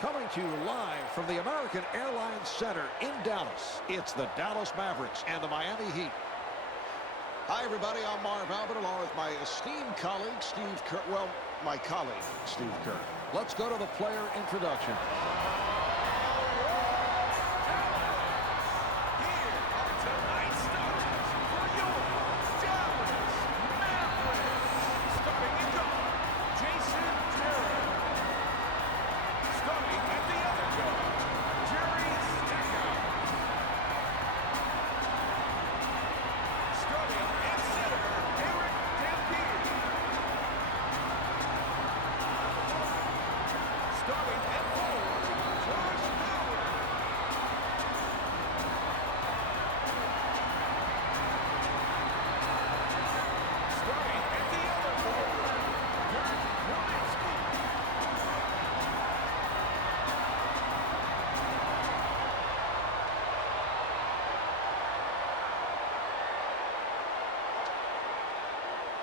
Coming to you live from the American Airlines Center in Dallas, it's the Dallas Mavericks and the Miami Heat. Hi, everybody. I'm Marv Albert, along with my esteemed colleague, Steve Kerr. Well, my colleague, Steve Kerr. Let's go to the player introduction.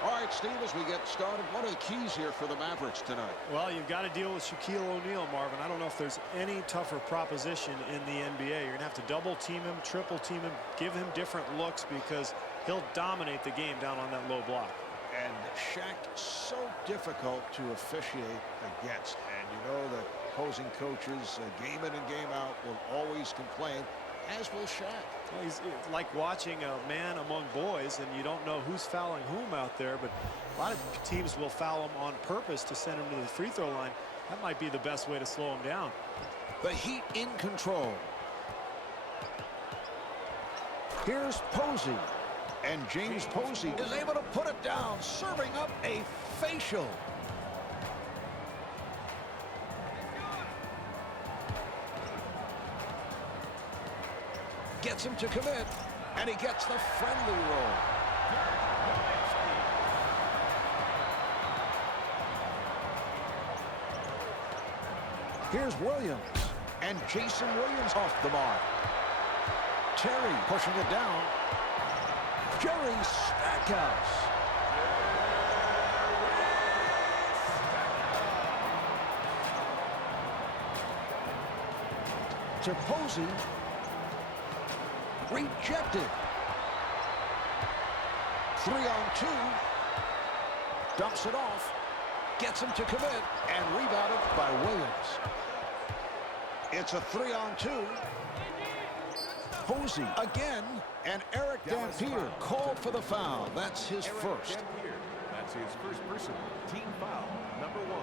All right, Steve, as we get started, what are the keys here for the Mavericks tonight? Well, you've got to deal with Shaquille O'Neal, Marvin. I don't know if there's any tougher proposition in the NBA. You're going to have to double team him, triple team him, give him different looks because he'll dominate the game down on that low block. And Shaq, so difficult to officiate against. And you know that opposing coaches, game in and game out, will always complain, as will Shaq. Well, he's like watching a man among boys, and you don't know who's fouling whom out there, but a lot of teams will foul him on purpose to send him to the free throw line. That might be the best way to slow him down. The Heat in control. Here's Posey. And James Posey is able to put it down, serving up a facial. Gets him to commit, and he gets the friendly roll. Here's Williams, and Jason Williams off the mark. Terry pushing it down. Jerry Stackhouse. To Posey. Rejected. 3-on-2. Dumps it off. Gets him to commit. And rebounded by Williams. It's a 3-on-2. Posey again. And Eric Dampier called for the foul. That's his first. That's his first personal team foul, number 1.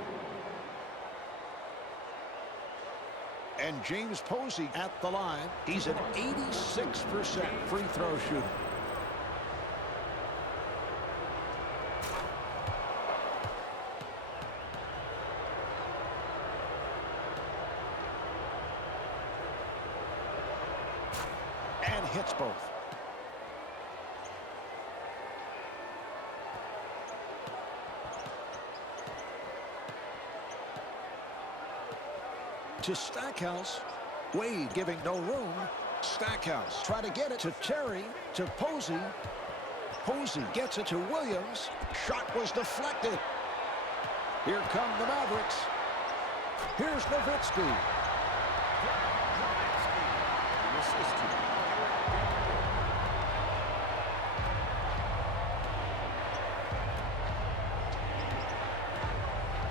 And James Posey at the line. He's an 86% free throw shooter. And hits both. To Stackhouse. Wade giving no room. Stackhouse try to get it to Terry. To Posey. Posey gets it to Williams. Shot was deflected. Here come the Mavericks. Here's Nowitzki.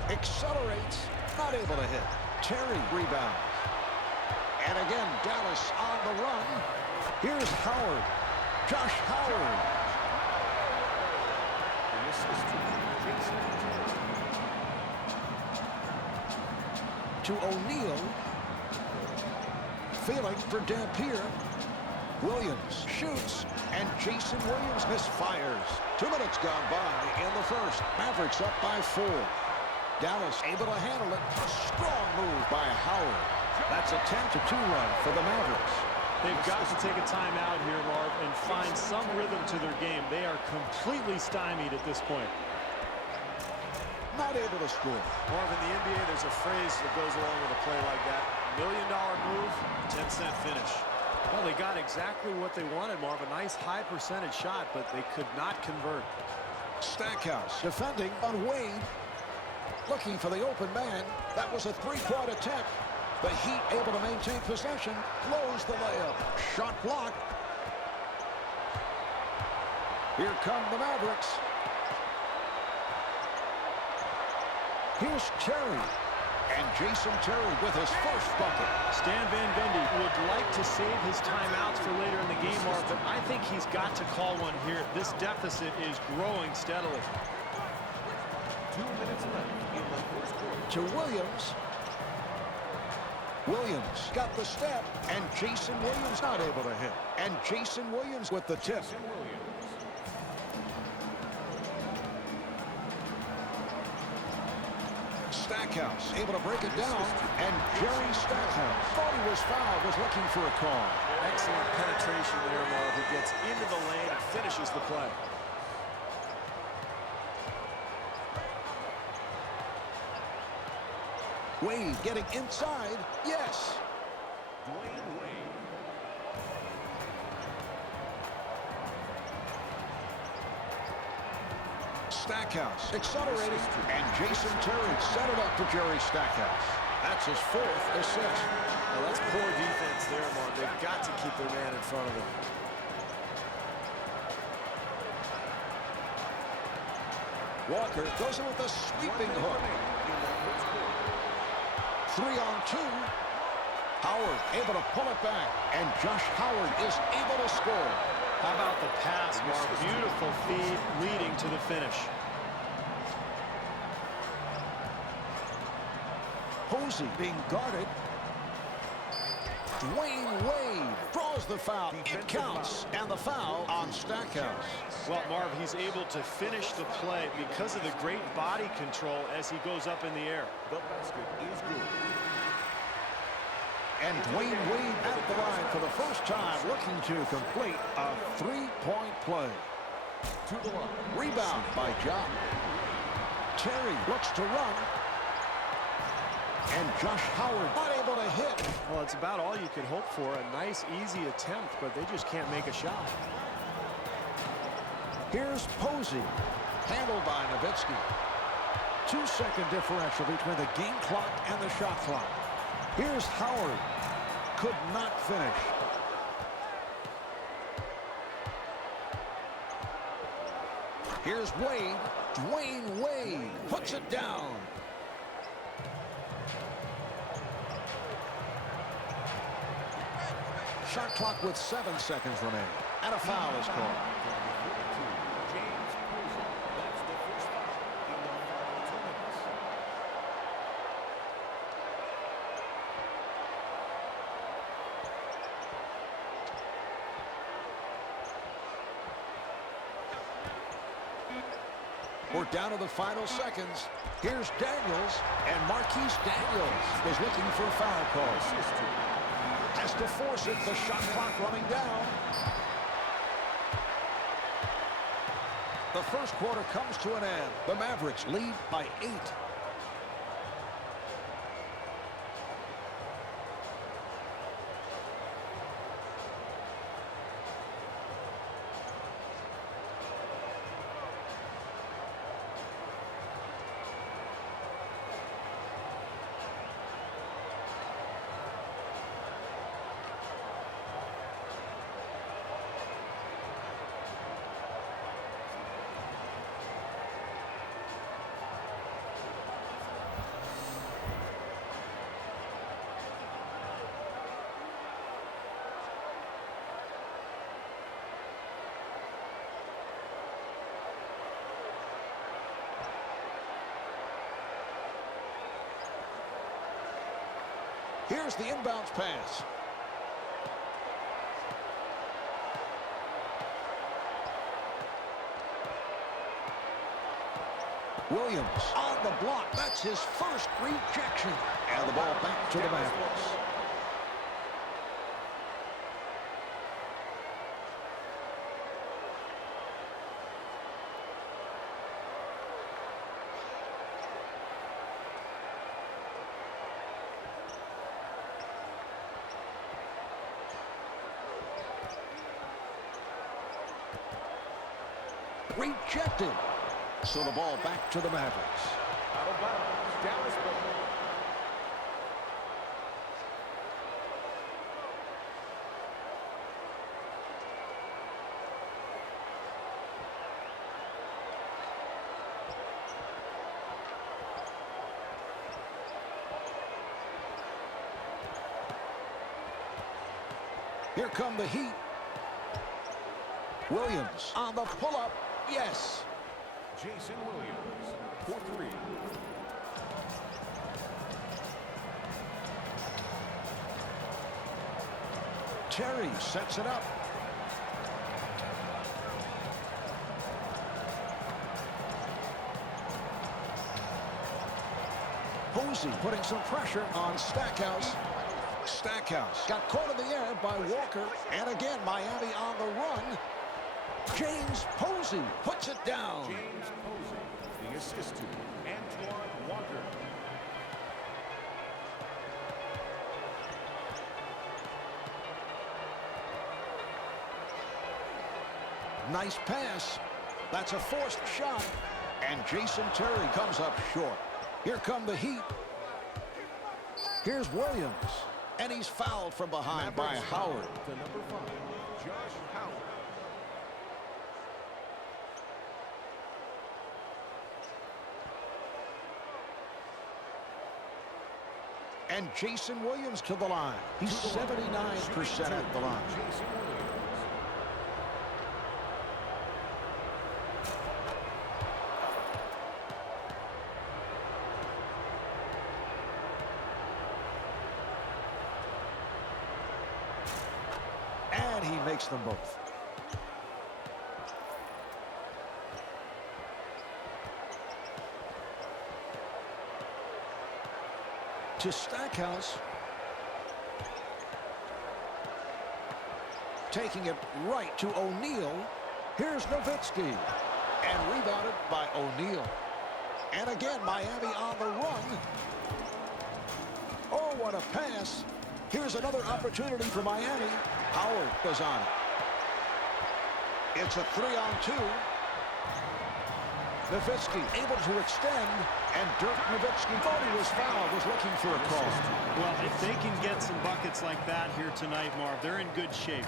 Accelerates. Not able to hit. Terry rebounds. And again, Dallas on the run. Here's Howard. Josh Howard. To O'Neal. Feeling for Dampier. Williams shoots. And Jason Williams misfires. 2 minutes gone by in the first. Mavericks up by 4. Dallas able to handle it. A strong move by Howard. That's a 10-2 run for the Mavericks. They've got to take a timeout here, Marv, and find some rhythm to their game. They are completely stymied at this point. Not able to score. Marv, in the NBA, there's a phrase that goes along with a play like that. $1 million move, 10-cent finish. Well, they got exactly what they wanted, Marv. A nice high percentage shot, but they could not convert. Stackhouse defending on Wade. Looking for the open man. That was a three-point attempt. The Heat able to maintain possession. Blows the layup. Shot blocked. Here come the Mavericks. Here's Terry. And Jason Terry with his first bucket. Stan Van Gundy would like to save his timeouts for later in the game, Mark, but I think he's got to call one here. This deficit is growing steadily. 2 minutes left in the first quarter. To Williams. Williams got the step, and Jason Williams not able to hit. And Jason Williams with the tip. Stackhouse able to break it down, and Jerry Stackhouse thought he was fouled, was looking for a call. Excellent penetration there, Mark. He gets into the lane and finishes the play. Wade getting inside. Yes. Dwayne Wade. Stackhouse accelerating, and Jason Terry set it up to Jerry Stackhouse. That's his fourth assist. Well, that's poor defense there, Mark. They've got to keep their man in front of him. Walker goes in with a sweeping hook. 3-on-2. Howard able to pull it back, and Josh Howard is able to score. How about the pass, Mark? Beautiful feed leading to the finish. Posey being guarded. Dwayne Wade draws the foul. It counts, and the foul on Stackhouse. Well, Marv, he's able to finish the play because of the great body control as he goes up in the air. The basket is good. And Dwayne Wade at the line for the first time, looking to complete a three-point play. To the line. Rebound by John. Terry looks to run. And Josh Howard not able to hit. Well, it's about all you could hope for. A nice, easy attempt, but they just can't make a shot. Here's Posey, handled by Nowitzki. 2-second differential between the game clock and the shot clock. Here's Howard, could not finish. Here's Wade, Dwayne Wade puts it down. Shot clock with 7 seconds remaining, and a foul is called. We're down to the final seconds. Here's Daniels, and Marquise Daniels is looking for a foul call. Has to force it, the shot clock running down. The first quarter comes to an end. The Mavericks lead by 8. Here's the inbounds pass. Williams on the block. That's his first rejection. And the ball back to the Mavericks. Rejected. So the ball back to the Mavericks. Out of bounds. Dallas Mavericks. Here come the Heat. Williams on the pull-up. Yes. Jason Williams for three. Terry sets it up. Posey putting some pressure on Stackhouse. Stackhouse got caught in the air by Walker. And again, Miami on the run. James Posey puts it down. James Posey, the assist to Antoine Walker. Nice pass. That's a forced shot. And Jason Terry comes up short. Here come the Heat. Here's Williams. And he's fouled from behind by Howard. To number 5, Josh Howard. And Jason Williams to the line. He's 79% at the line. Jason Williams. And he makes them both. To Stackhouse. Taking it right to O'Neal. Here's Nowitzki. And rebounded by O'Neal. And again, Miami on the run. Oh, what a pass. Here's another opportunity for Miami. Howard goes on it. It's a 3-on-2. Nowitzki able to extend, and Dirk Nowitzki thought he was fouled, was looking for a call. Well, if they can get some buckets like that here tonight, Marv, they're in good shape.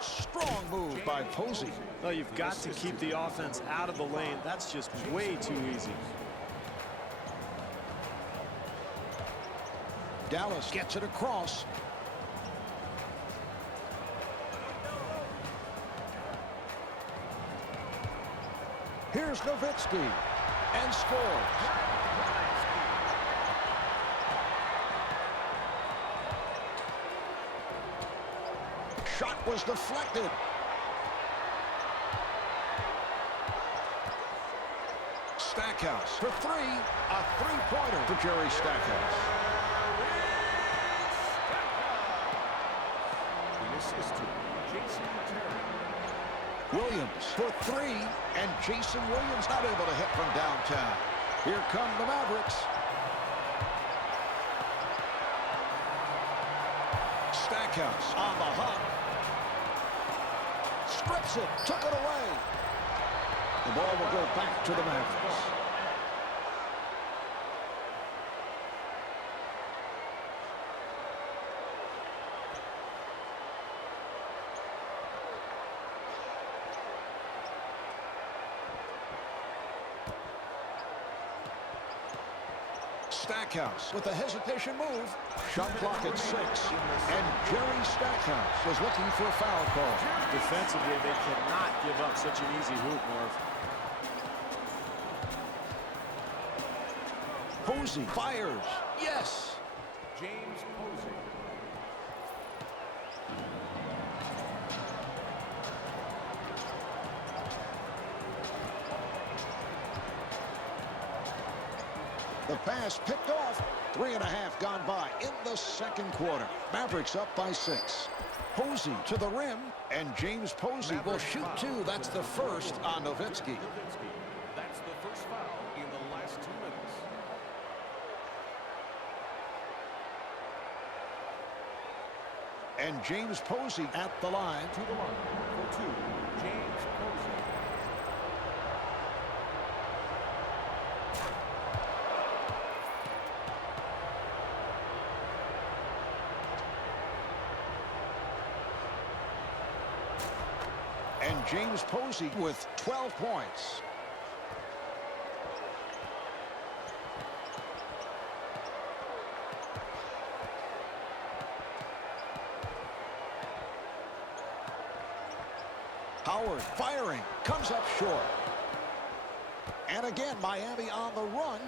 Strong move by Posey. Well, you've got to keep the offense out of the lane. That's just way too easy. Dallas gets it across. Here's Nowitzki. And scores. Shot was deflected. Stackhouse for three. A three-pointer for Jerry Stackhouse. The assist to Jason Terry. Williams for three, and Jason Williams not able to hit from downtown. Here come the Mavericks. Stackhouse on the hop. Strips it, took it away. The ball will go back to the Mavericks. Stackhouse with a hesitation move. Shot clock at 6. And Jerry Stackhouse was looking for a foul call. Defensively, they cannot give up such an easy hoop, Marv. Posey fires. Yes. James Posey. The pass picked off. 3.5 gone by in the second quarter. Mavericks up by 6. Posey to the rim, and James Posey will shoot two. That's the first on Nowitzki. That's the first foul in the last 2 minutes. And James Posey at the line. To the line for 2, James Posey. And James Posey with 12 points. Howard firing. Comes up short. And again, Miami on the run.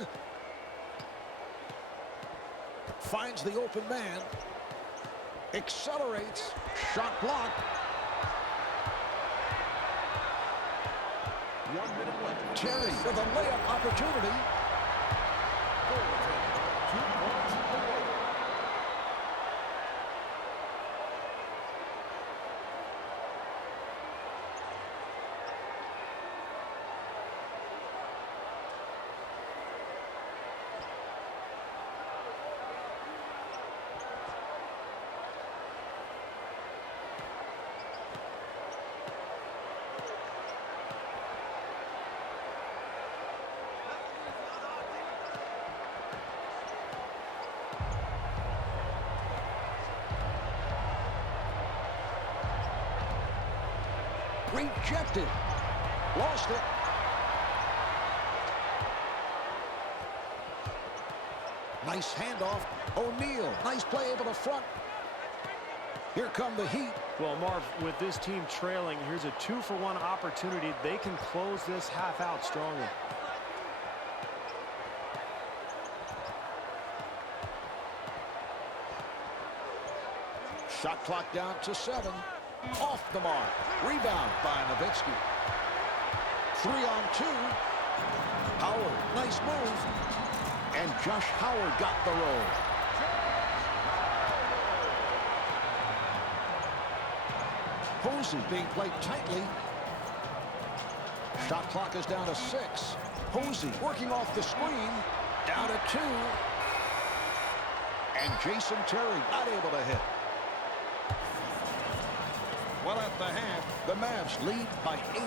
Finds the open man. Accelerates. Shot blocked. 1 minute left. Terry with a layup opportunity. 2 points away. Rejected. Lost it. Nice handoff. O'Neal. Nice play able to front. Here come the Heat. Well, Marv, with this team trailing, here's a 2-for-1 opportunity. They can close this half out strongly. Shot clock down to 7. Off the mark. Rebound by Nowitzki. 3 on 2. Howard, nice move. And Josh Howard got the roll. Posey being played tightly. Shot clock is down to 6. Posey working off the screen. Down to 2. And Jason Terry not able to hit. Well, at the half, the Mavs lead by 8.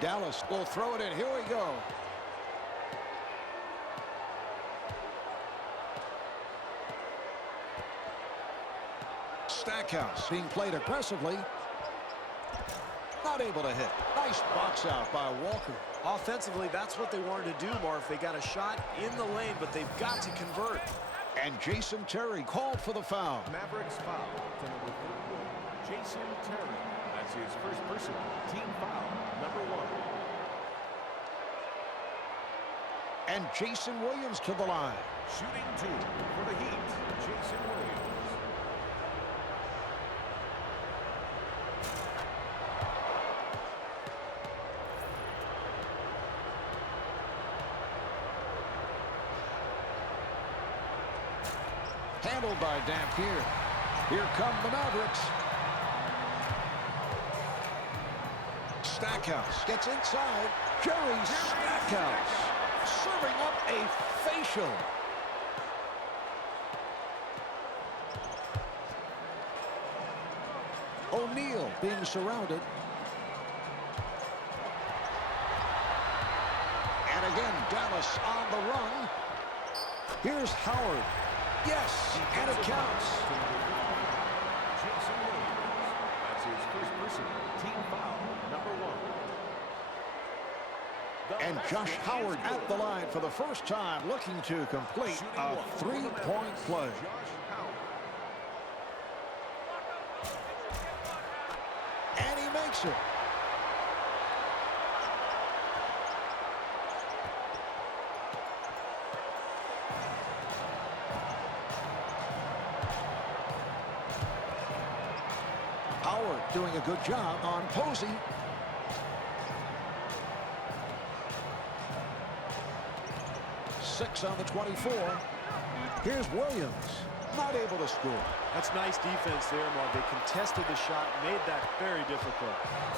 Dallas will throw it in. Here we go. Stackhouse being played aggressively. Not able to hit. Nice box out by Walker. Offensively, that's what they wanted to do, Marv. They got a shot in the lane, but they've got to convert. And Jason Terry called for the foul. Mavericks foul to number 31, Jason Terry. That's his first personal team foul, number 1. And Jason Williams to the line. Shooting 2 for the Heat, Jason Williams. Handled by Dampier. Here come the Mavericks. Stackhouse gets inside. Jerry Stackhouse serving up a facial. O'Neal being surrounded. And again, Dallas on the run. Here's Howard. Yes, and it counts. Jason Williams. That's his first personal team foul, number 1. And Josh Howard at the line for the first time, looking to complete a three-point play. And he makes it. Howard doing a good job on Posey. Six on the 24. Here's Williams. Not able to score. That's nice defense there, Mark. They contested the shot, made that very difficult.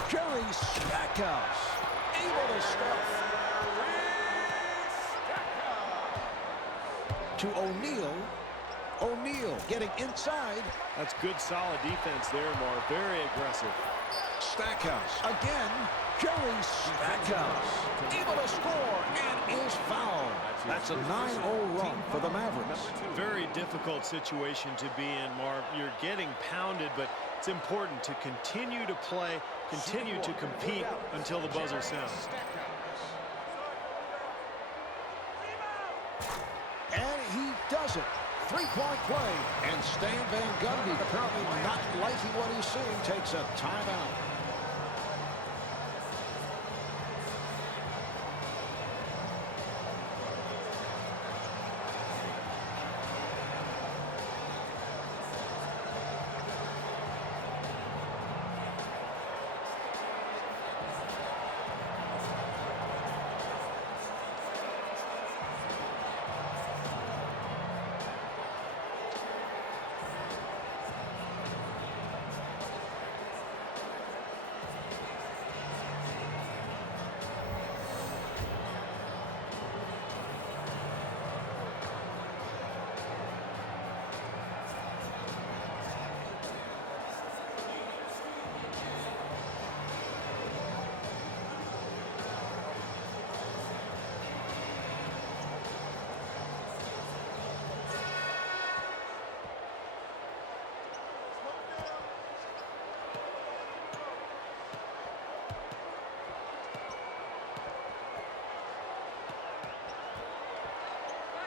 Jerry Stackhouse able to stuff. To O'Neal. O'Neal getting inside. That's good, solid defense there, Mark. Very aggressive. Stackhouse again. Jerry Stackhouse able to score and is fouled. That's a 9-0 run for the Mavericks. Very difficult situation to be in, Mark. You're getting pounded, but it's important to continue to play, continue to compete until the buzzer sounds. And he does it. Three-point play. And Stan Van Gundy, apparently not liking what he's seeing, takes a timeout.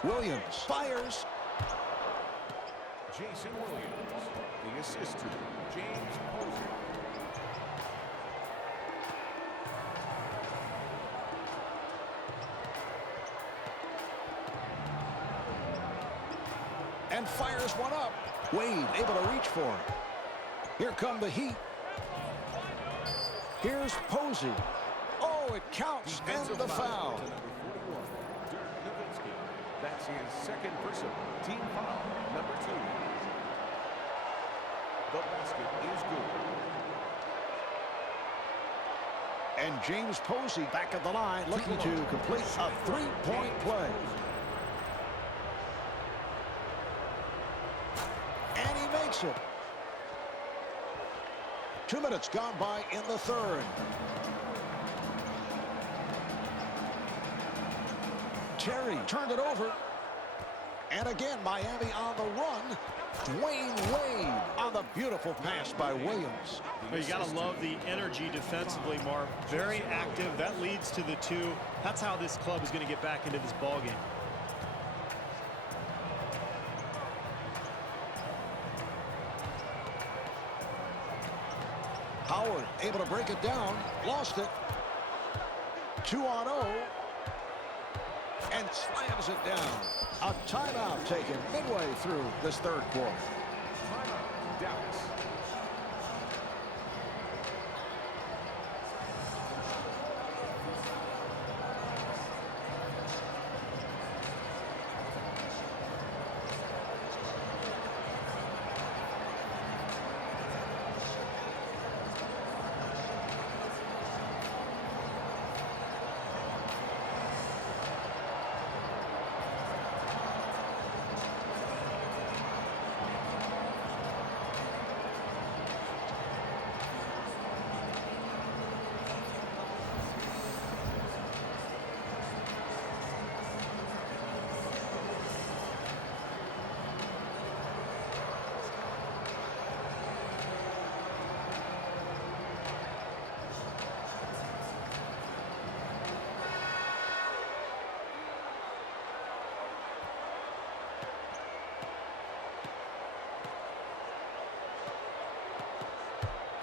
Williams fires. Jason Williams. The assist to James Posey. And fires one up. Wade able to reach for it. Here come the Heat. Here's Posey. Oh, it counts and the foul. That's his second personal team foul, number 2. The basket is good. And James Posey back at the line looking to complete a three-point play. And he makes it. 2 minutes gone by in the third. Terry turned it over. And again, Miami on the run. Dwayne Wade on the beautiful pass by Williams. Well, you got to love the energy defensively, Mark. Very active. That leads to the 2. That's how this club is going to get back into this ball game. Howard able to break it down. Lost it. 2-on-0. And slams it down. A timeout taken midway through this third quarter. Timeout, Dallas.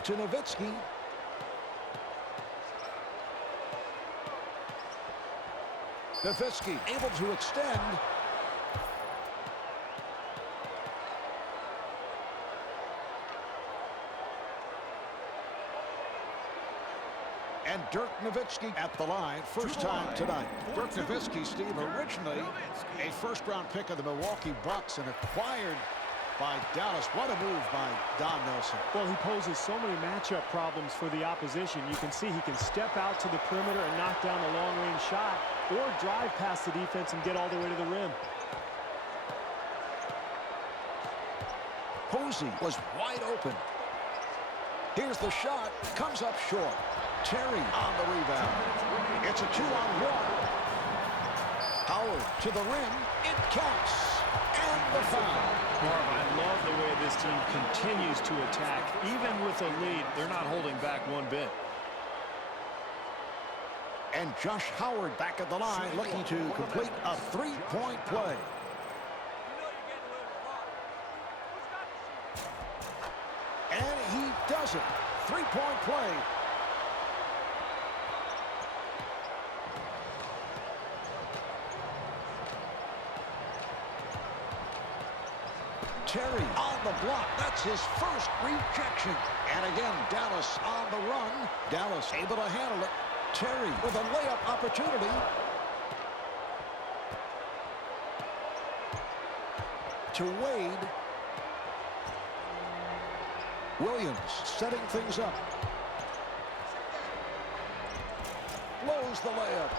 to Nowitzki. Nowitzki able to extend. And Dirk Nowitzki at the line, first time tonight. Dirk Nowitzki, Steve, originally a first-round pick of the Milwaukee Bucks and acquired by Dallas. What a move by Don Nelson. Well, he poses so many matchup problems for the opposition. You can see he can step out to the perimeter and knock down a long-range shot, or drive past the defense and get all the way to the rim. Posey was wide open. Here's the shot, comes up short. Terry on the rebound. It's a 2-on-1. Howard to the rim. It counts. And the foul. Marv, I love the way this team continues to attack. Even with a lead, they're not holding back one bit. And Josh Howard back at the line looking to complete a three-point play. And he does it. Three-point play. Terry on the block. That's his first rejection. And again, Dallas on the run. Dallas able to handle it. Terry with a layup opportunity. To Wade. Williams setting things up. Blows the layup.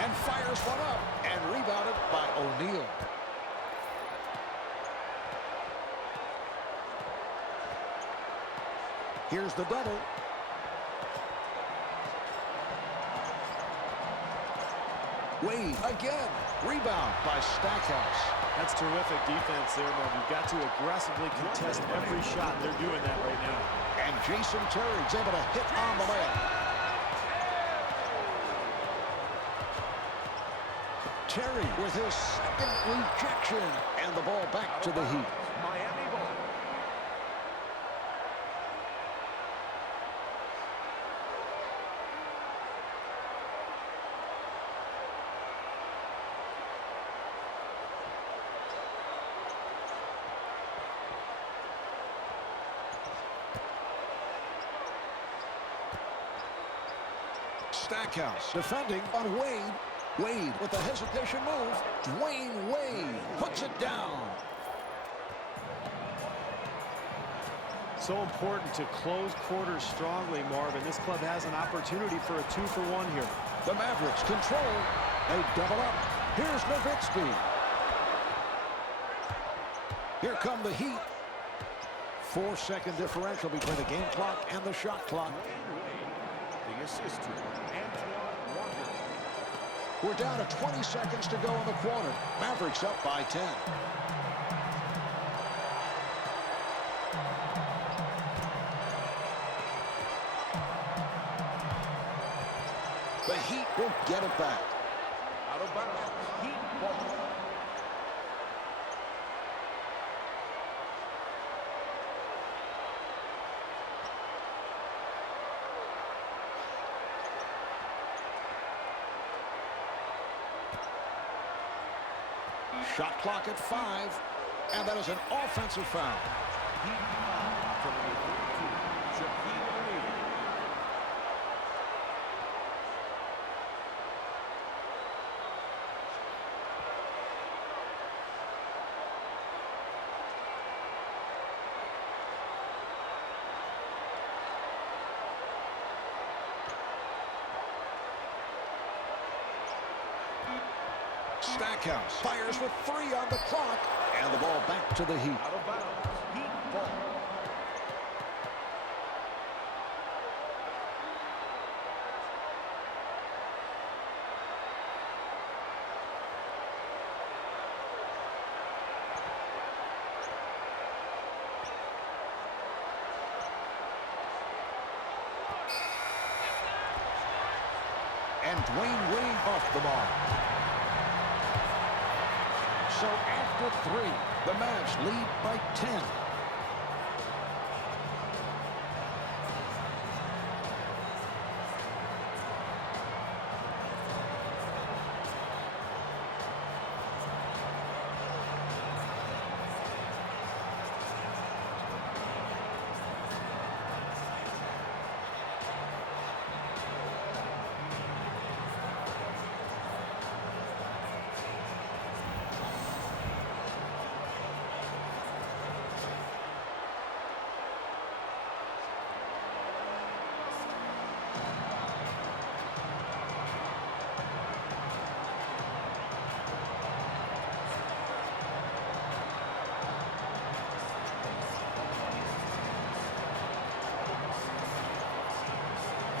And fires one up. And rebounded by O'Neal. Here's the double. Wade again. Rebound by Stackhouse. That's terrific defense there, Marv. You've got to aggressively contest every shot. They're doing that right now. And Jason Terry's able to hit on the layup. Terry with his second rejection. And the ball back to the Heat. Miami ball. Stackhouse defending on Wade. Wade with the hesitation move. Dwayne Wade puts it down. So important to close quarters strongly, Marvin. This club has an opportunity for a 2-for-1 here. The Mavericks control. They double up. Here's Nowitzki. Here come the Heat. 4-second differential between the game clock and the shot clock. The assist to Antoine Walker. We're down to 20 seconds to go in the quarter. Mavericks up by 10. The Heat will get it back. Out of bounds. Heat ball. Shot clock at 5, and that is an offensive foul. Heat foul from the 32. Shaquille O'Neal. Stackhouse fires with 3 on the clock, and the ball back to the Heat. Out of bounds. Heat ball. And Dwayne Wade off the mark. So after 3, The Mavs lead by 10.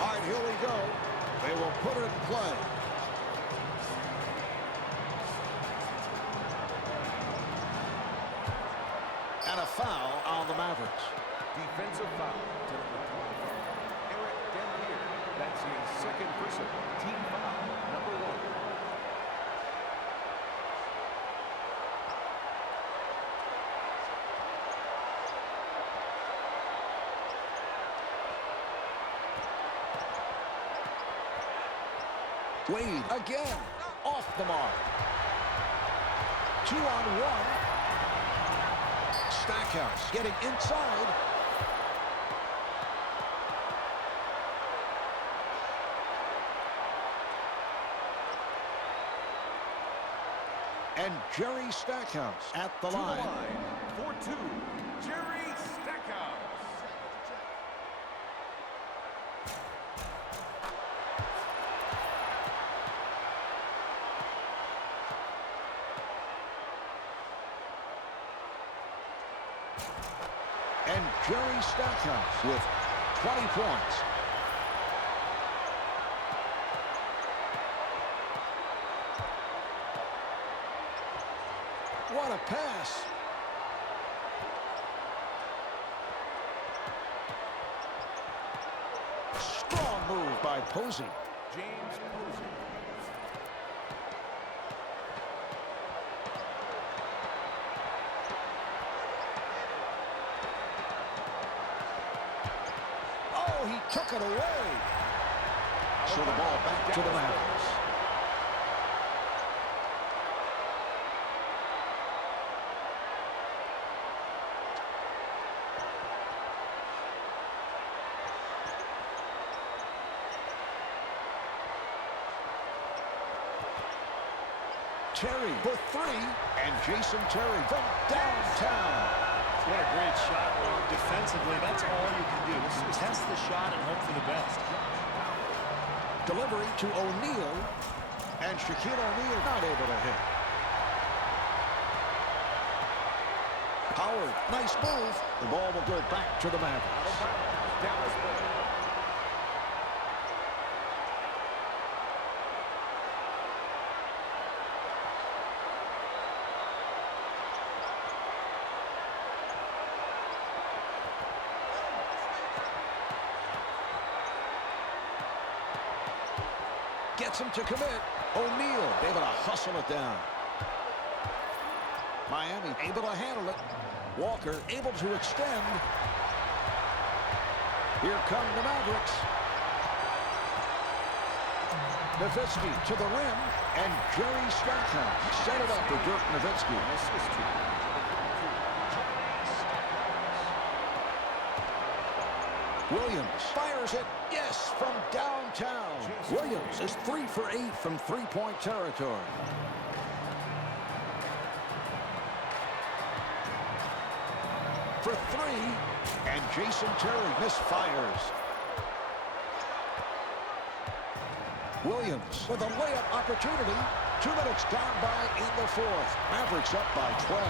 All right, here we go. They will put it in play. And a foul on the Mavericks. Defensive foul to number 25. Eric Denbier. That's his second personal. Team foul, number 1. Wade again, off the mark. 2-on-1. Stackhouse getting inside. And Jerry Stackhouse at the line. For 2, Jerry Stackhouse. And Jerry Stackhouse with 20 points. What a pass. Strong move by Posey. James Posey. Oh, he took it away. So the ball back to the Mavericks. Terry for 3, and Jason Terry from downtown. What a great shot, Ron. Defensively, that's all you can do. Test the shot and hope for the best. Delivery to O'Neal, and Shaquille O'Neal not able to hit. Howard, nice move. The ball will go back to the Mavericks. Dallas Mavericks. Gets him to commit. O'Neal able to hustle it down. Miami able to handle it. Walker able to extend. Here come the Mavericks. Nowitzki to the rim, and Jerry Stackhouse set it up for Dirk Nowitzki. Williams fires it, yes, from downtown. Williams is 3 for 8 from three-point territory. For 3, and Jason Terry misfires. Williams with a layup opportunity. 2 minutes gone by in the 4th. Mavericks up by 12.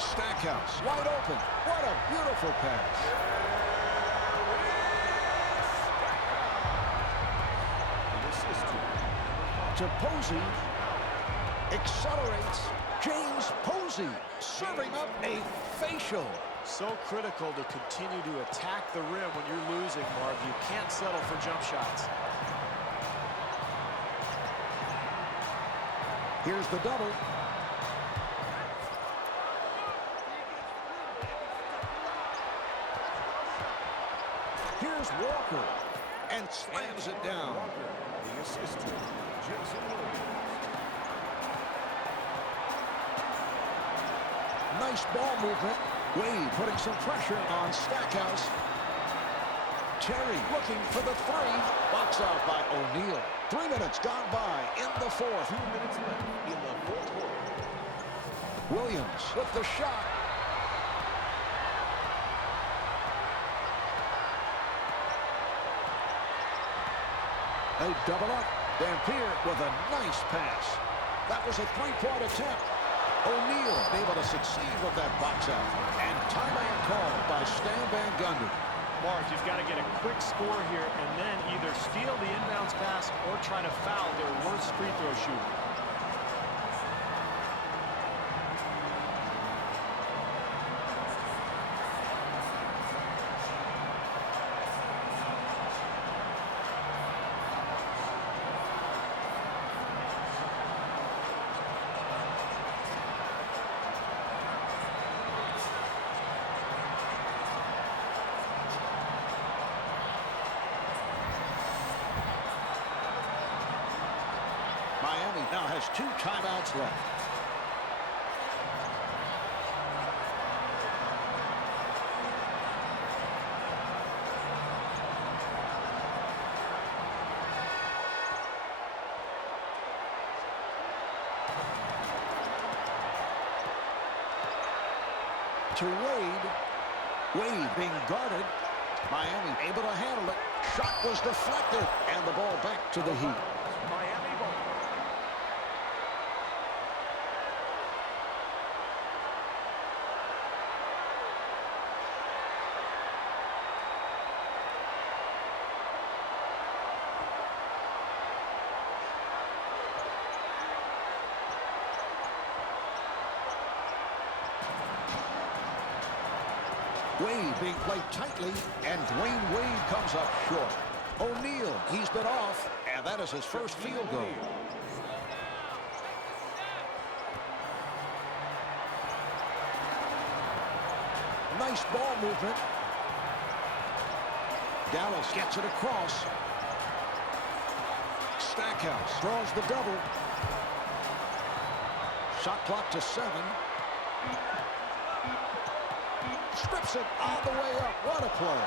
Stackhouse wide open. What a beautiful pass. To Posey. Accelerates. James Posey serving up a facial. So critical to continue to attack the rim when you're losing, Marv. You can't settle for jump shots. Here's the double. Here's Walker. And slams it down. Walker, the assist to Jason Williams. Nice ball movement. Wade putting some pressure on Stackhouse. Terry looking for the three. Box out by O'Neal. 3 minutes gone by in the fourth. 2 minutes left in the fourth quarter. Williams with the shot. They double up. Dampier with a nice pass. That was a three-point attempt. O'Neal able to succeed with that box out. And timeout called by Stan Van Gundy. Marv, you've got to get a quick score here and then either steal the inbounds pass or try to foul their worst free throw shooter. Miami now has 2 timeouts left. To Wade. Wade being guarded. Miami able to handle it. Shot was deflected. And the ball back to the Heat. Miami ball. Wade being played tightly, and Dwayne Wade comes up short. O'Neal, he's been off, and that is his first field goal. Nice ball movement. Dallas gets it across. Stackhouse draws the double. Shot clock to 7. Strips it all the way up. What a play.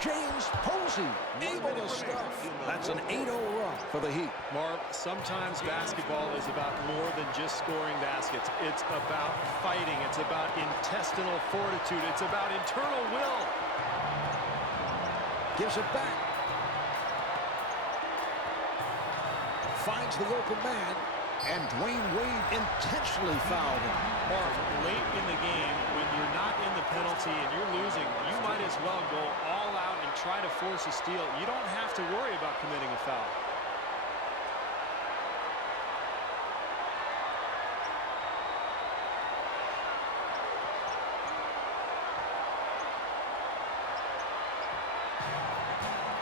James Posey able to stuff. That's an 8-0 run for the Heat. Marv, sometimes basketball is about more than just scoring baskets. It's about fighting. It's about intestinal fortitude. It's about internal will. Gives it back. Finds the open man. And Dwayne Wade intentionally fouled him. Marv, late in the game, when you're not in the penalty and you're losing, you might as well go all out and try to force a steal. You don't have to worry about committing a foul.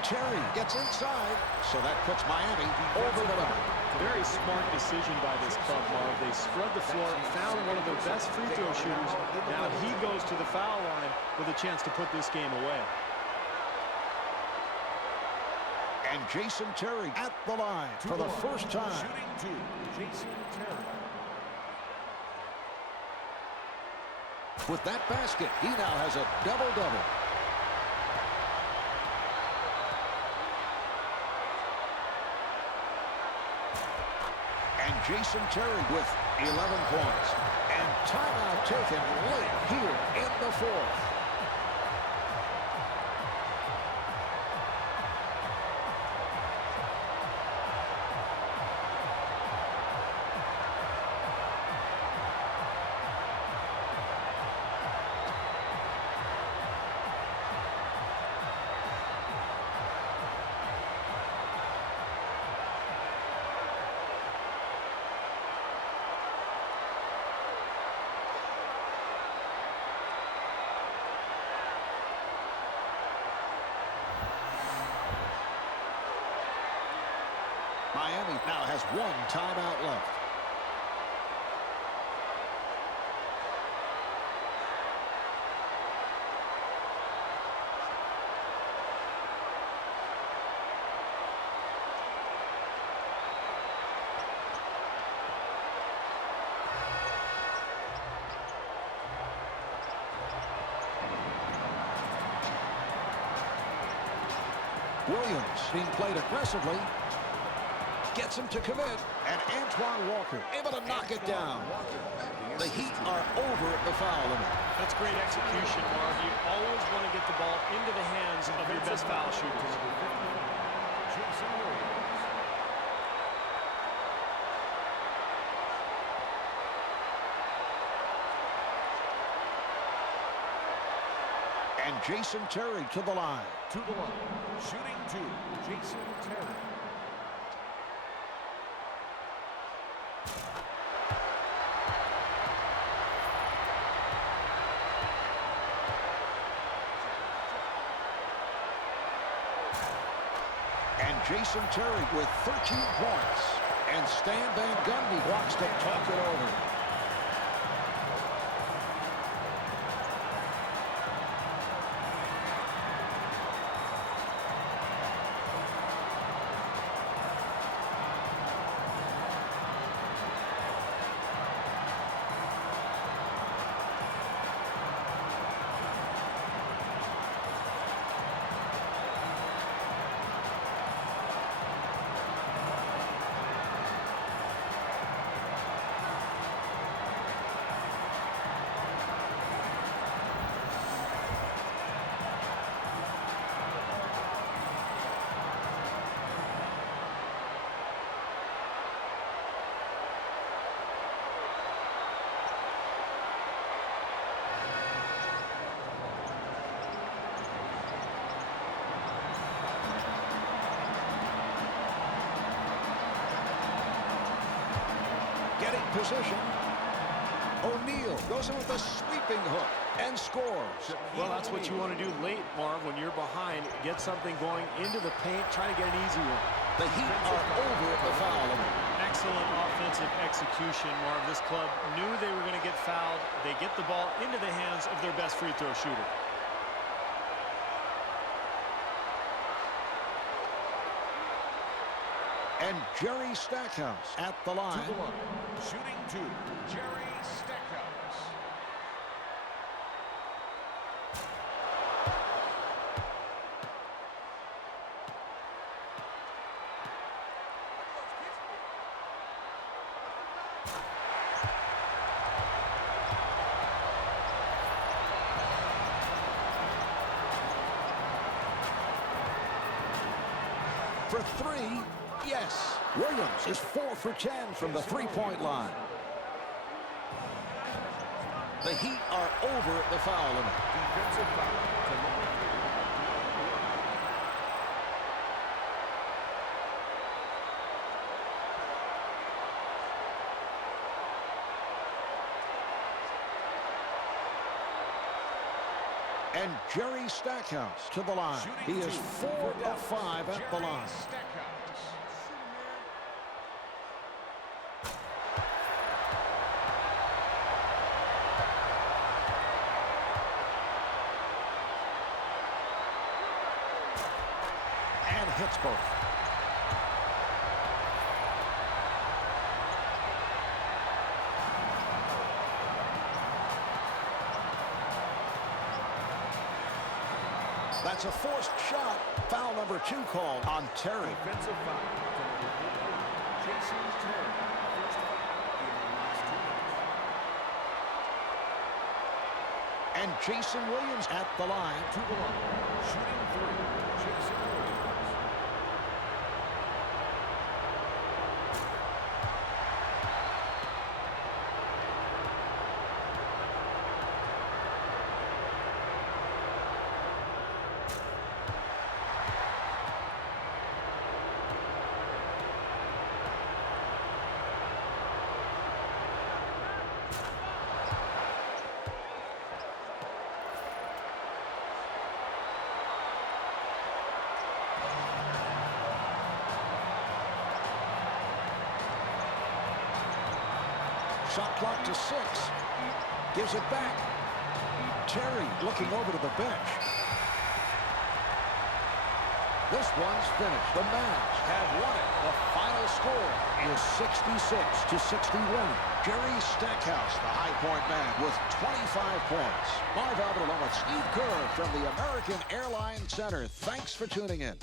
Terry gets inside, so that puts Miami over the limit. Very smart decision by this club, Marv. They spread the floor, found one of their best free throw shooters. Now he goes to the foul line with a chance to put this game away. And Jason Terry at the line for the first time. Shooting 2, Jason Terry. With that basket, he now has a double-double. And Jason Terry with 11 points. And timeout taken late here in the fourth. Miami now has one timeout left. Williams being played aggressively. Gets him to commit. And Antoine Walker able to knock it down. The Heat are over the foul limit. That's great execution, Marv. You always want to get the ball into the hands of your best foul shooters. And Jason Terry to the line. To the line. Shooting two. Jason Terry. And Jason Terry with 13 points. And Stan Van Gundy wants to talk it over. Getting position. O'Neal goes in with a sweeping hook and scores. Well, that's what you want to do late, Marv, when you're behind. Get something going into the paint, try to get an easy one. The Heat are over the foul limit. Excellent offensive execution, Marv. This club knew they were going to get fouled. They get the ball into the hands of their best free throw shooter. And Jerry Stackhouse at the line. To the line. Shooting two. Jerry Stackhouse. For three, yes. Williams is 4 for 10 from the three-point line. The Heat are over the foul limit. Defensive foul to number 3. And Jerry Stackhouse to the line. He is 4 of 5 at the line. Stackhouse. And hits both. That's a forced shot. Foul number 2 called on Terry. Defensive foul to number 8. Jason Terry. First foul in the last 2 minutes. And Jason Williams at the line. To the line. Shooting three. Jason Williams. Shot clock to 6. Gives it back. Terry looking over to the bench. This one's finished. The Mavs have won it. The final score is 66-61. Jerry Stackhouse, the High Point man, with 25 points. Marv Albert along with Steve Kerr from the American Airlines Center. Thanks for tuning in.